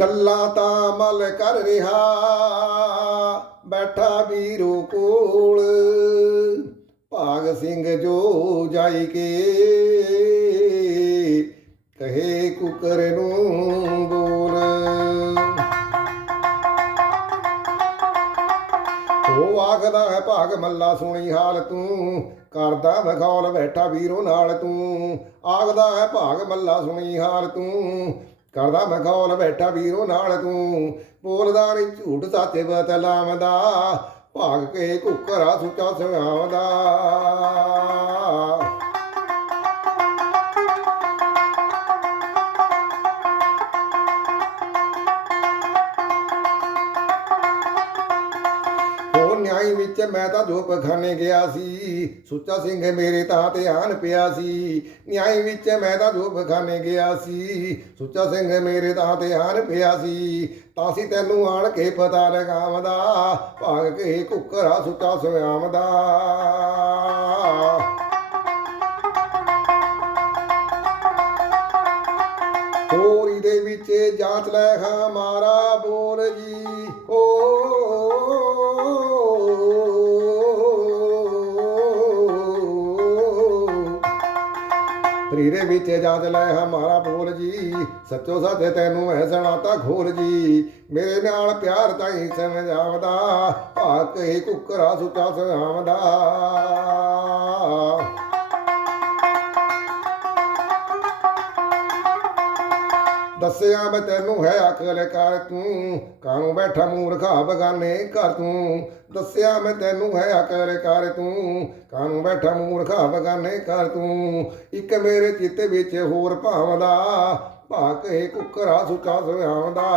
ਗੱਲਾਂ ਤਾਂ ਮਲ ਕਰ ਰਿਹਾ। ਬੈਠਾ ਵੀਰੋ ਕੋਲ। ਭਾਗ ਸਿੰਘ ਜੋ ਜਾਈ ਕੇ। ਕਹੇ ਕੁਕਰ ਨੂੰ ਬੋਲ। ਉਹ ਆਖਦਾ ਹੈ, ਭਾਗ ਮੱਲਾ, ਸੁਣੀ ਹਾਲ ਤੂੰ। ਕਰਦਾ ਮਖੌਲ ਬੈਠਾ ਵੀਰੋ ਨਾਲ ਤੂੰ। ਆਖਦਾ ਹੈ, ਭਾਗ ਮੱਲਾ, ਸੁਣੀ ਹਾਲ ਤੂੰ। ਕਰਦਾ ਮਖੌਲ ਬੈਠਾ ਵੀਰੋ ਨਾਲ ਤੂੰ। ਬੋਲਦਾ ਨਹੀਂ ਝੂਠ ਸੱਚ ਬਤਲਾਵਦਾ ਭਾਗ ਕੇ ਕੁੱਕਰਾ ਸੁੱਚਾ ਸੁਆਵਦਾ ਨਿਆਈ ਵਿੱਚ ਮੈਂ ਤਾਂ ਜੋ ਗਿਆ ਸੀ, ਸੁੱਚਾ ਸਿੰਘ ਮੇਰੇ ਤਾਂ ਧਿਆਨ ਪਿਆ ਸੀ। ਨਿਆਈ ਵਿੱਚ ਮੈਂ ਤਾਂ ਜੋ ਗਿਆ ਸੀ, ਸੁੱਚਾ ਸਿੰਘ ਮੇਰੇ ਤਾਂ ਧਿਆਨ ਪਿਆ ਸੀ। ਤਾਂ ਸੀ ਤੈਨੂੰ ਆਣ ਕੇ ਪਤਾ ਲਗਾਵਦਾ, ਭਾਗ ਕੇ ਕੁੱਕਰਾ ਸੁੱਚਾ ਸੁਆਮਦਾ ਹੋਰੀ ਦੇ ਵਿੱਚ ਜਾਂਚ ਲੈ ਹਮਾਰਾ ਮਾਰਾ। ਤੇਰੇ ਵਿੱਚ ਜਾਂਚ ਲੈ ਹਮਾਰਾ ਬੋਲ ਜੀ। ਸੱਚੋ ਸੱਚ ਤੈਨੂੰ ਮੈਂ ਸਣਾਤਾ ਖੋਲ ਜੀ। ਮੇਰੇ ਨਾਲ ਪਿਆਰ ਤਾਈ ਸਮਝਾਵਦਾ ਭਾਕ ਹੀ ਕੁੱਕਰਾ ਸੁੱਚਾ ਸੁਆਵਦਾ ਦੱਸਿਆ ਮੈਂ ਤੈਨੂੰ ਹੈ ਅਕਲ ਕਰ ਤੂੰ ਕਾਹਨੂੰ ਬੈਠਾ ਮੂਰਖਾ ਬਗਾਨੇ ਕਰ ਤੂੰ। ਦੱਸਿਆ ਮੈਂ ਤੈਨੂੰ ਹੈ ਅਕਲ ਕਰ ਤੂੰ ਕਾਹਨੂੰ ਬੈਠਾ ਮੂਰਖਾ ਬਗਾਨੇ ਕਰ ਤੂੰ। ਇੱਕ ਮੇਰੇ ਚਿੱਤ ਵਿੱਚ ਹੋਰ ਭਾਵਦਾ ਭਾਕ ਇਹ ਕੁੱਕਰਾ ਸੁੱਚਾ ਸੁਆਵਦਾ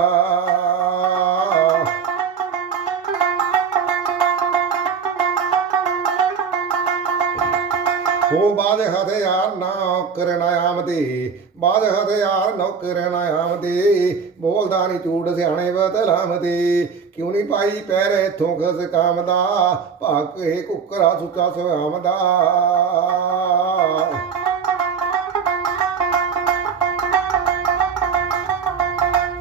ਉਹ ਬਾਦ ਹਥਿਆਰ ਨਾ ਕਰਨਾ ਆਮਦੇ ਬਾਦ ਹਥਿਆਰ ਨੌਕਰ ਨਾ ਆਮਦੇ ਬੋਲਦਾ ਨਹੀਂ ਝੂਠ ਸਿਆਣੇ ਬਤਲਾਮਦੇ ਕਿਉਂ ਨਹੀਂ ਪਾਈ ਪੈਰੇ ਥੋਂ ਖਸ ਕਾਮਦਾ। ਭਾਕ ਇਹ ਕੁੱਕਰਾ ਸੁੱਚਾ ਸੁਆਮਦਾ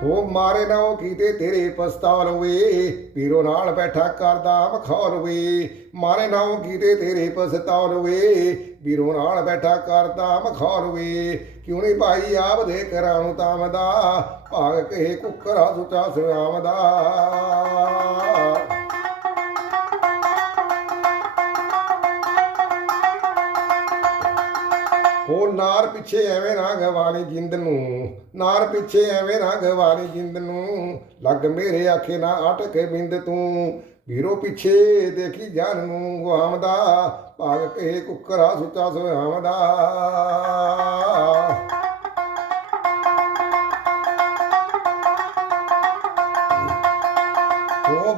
ਉਹ ਮਾਰੇ ਨਾ ਉਹ ਕੀਤੇ ਤੇਰੇ ਪਸਤਾਵ ਲਵੇ ਪੀਰੋ ਨਾਲ ਬੈਠਾ ਕਰਦਾ ਮਖੌਲ ਵੇ ਮਾਰੇ ਨਾ ਉਹ ਕੀਤੇ ਤੇਰੇ ਪਸਤਾਵ ਲਵੇ ਪੀਰੋ ਨਾਲ ਬੈਠਾ ਕਰਦਾ ਮਖੌਲ ਵੇ ਕਿਉਂ ਨਹੀਂ ਭਾਈ ਆਪ ਦੇ ਕਰਾਂ ਨੂੰ ਤਾਮਦਾ? ਭਾਗ ਕੇ ਕੁੱਕਰਾ ਸੁਚਾ ਸੁਆਮਦਾ ਉਹ ਨਾਰ ਪਿੱਛੇ ਐਵੇਂ ਨਾ ਗਵਾਲੀ ਜਿੰਦ ਨੂੰ, ਨਾਰ ਪਿੱਛੇ ਐਵੇਂ ਨਾ ਗਵਾਲੀ ਜਿੰਦ ਨੂੰ, ਲੱਗ ਮੇਰੇ ਆਖੇ ਨਾ ਅਟਕ ਬਿੰਦ ਤੂੰ, ਵੀਰੋ ਪਿੱਛੇ ਦੇਖੀ ਜਾਨ ਨੂੰ ਗਵਾਮਦਾ ਭਾਗ ਕੇ ਕੁੱਕਰਾ ਸੁੱਚਾ ਸੁਆਮਦਾ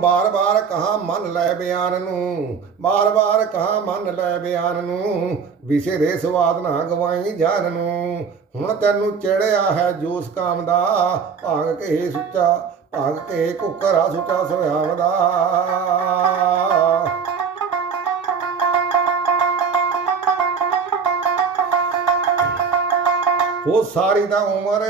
ਬਾਰ-ਬਾਰ ਕਹਾ ਮੰਨ ਲੈ ਬਿਆਨ ਨੂੰ, ਬਾਰ-ਬਾਰ ਕਹਾ ਮੰਨ ਲੈ ਬਿਆਨ ਨੂੰ, ਵਿਸਰੇ ਸਵਾਦ ਨਾ ਗਵਾਈ ਜਾਨ ਨੂੰ। ਹੁਣ ਤੈਨੂੰ ਚੜਿਆ ਹੈ ਜੋਸ ਕਾਮ ਦਾ, ਭਾਗ ਕੇ ਸੁੱਚਾ, ਭਾਗ ਕੇ ਕੁੱਕਰਾ ਸੁੱਚਾ ਸੁਆਵਦਾ ਉਹ ਸਾਰੀ ਤਾਂ ਉਮਰ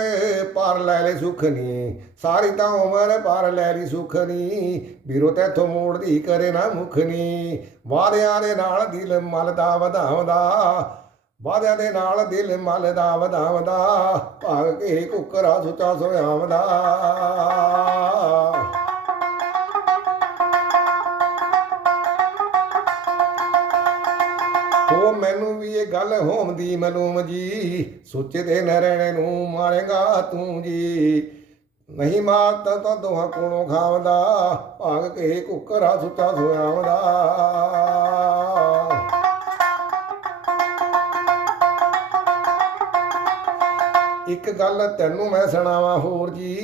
ਪਰ ਲੈ ਲੈ ਸੁਖ ਨੀ ਸਾਰੀ ਤਾਂ ਉਮਰ ਪਰ ਲੈ ਲਈ ਸੁਖ ਨੀ ਵੀਰੋ ਤੈਥੋਂ ਮੋੜਦੀ ਕਰੇ ਨਾ ਮੁਖ ਨੀ ਵਾਰਿਆਂ ਦੇ ਨਾਲ ਦਿਲ ਮਲਦਾ ਵਧਾਉਂਦਾ ਵਧਾਵਦਾ ਵਾਰਿਆਂ ਦੇ ਨਾਲ ਦਿਲ ਮਲਦਾ ਵਧਾਉਂਦਾ। ਭਾਗ ਕੇ ਕੁੱਕਰਾ ਸੁਚਾ ਸੋਇਆਵਦਾ ਮੈਨੂੰ ਵੀ ਇਹ ਗੱਲ ਹੋਮਦੀ ਮਲੂਮ ਜੀ। ਸੋਚੇ ਤੇ ਨਰਣੇ ਨੂੰ ਮਾਰੇਗਾ ਤੂੰ ਜੀ। ਨਹੀਂ ਮਾਰਤਾ ਤਾਂ ਦੋਹਾਂ ਕੋਲੋਂ ਖਾਵਦਾ, ਭਾਗ ਕੇ ਕੁੱਕਰਾ ਸੁੱਚਾ ਸੋਇਆਵਦਾ ਇੱਕ ਗੱਲ ਤੈਨੂੰ ਮੈਂ ਸੁਣਾਵਾਂ ਹੋਰ ਜੀ,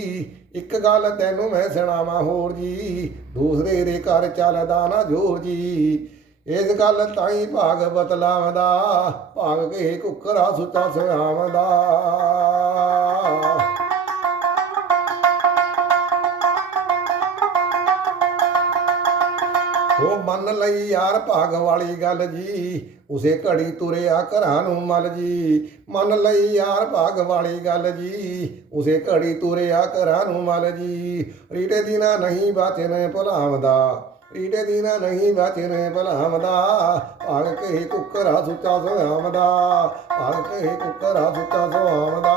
ਇੱਕ ਗੱਲ ਤੈਨੂੰ ਮੈਂ ਸੁਣਾਵਾਂ ਹੋਰ ਜੀ। ਦੂਸਰੇ ਦੇ ਘਰ ਚੱਲਦਾ ਨਾ ਜੋਰ ਜੀ। ਇਸ ਗੱਲ ਤਾਈ ਭਾਗ ਬਤਲਾਵਦਾ ਭਾਗ ਕੇ ਕੁੱਕਰਾ ਸੁੱਚਾ ਸੁਆਵਦਾ ਉਹ ਮੰਨ ਲਈ ਯਾਰ ਭਾਗ ਵਾਲੀ ਗੱਲ ਜੀ, ਉਸੇ ਘੜੀ ਤੁਰਿਆ ਘਰਾਂ ਨੂੰ ਮਲ ਜੀ। ਮੰਨ ਲਈ ਯਾਰ ਭਾਗ ਵਾਲੀ ਗੱਲ ਜੀ, ਉਸੇ ਘੜੀ ਤੁਰਿਆ ਘਰਾਂ ਨੂੰ ਮਲ ਜੀ। ਰੀਟੇ ਦੀਨਾ ਨਹੀਂ ਬਾਚਨੇ ਭੁਲਾਵਦਾ ਰੀਟੇ ਦੀਨਾ ਨਹੀਂ ਬਾਚਨੇ ਭੁਲਾਵਦਾ ਭਾਗ ਕੇ ਕੁੱਕਰਾ ਸੁੱਚਾ ਸੁਆਮਦਾ ਭਾਗ ਕੇ ਕੁੱਕਰਾ ਸੁੱਚਾ ਸੁਆਮਦਾ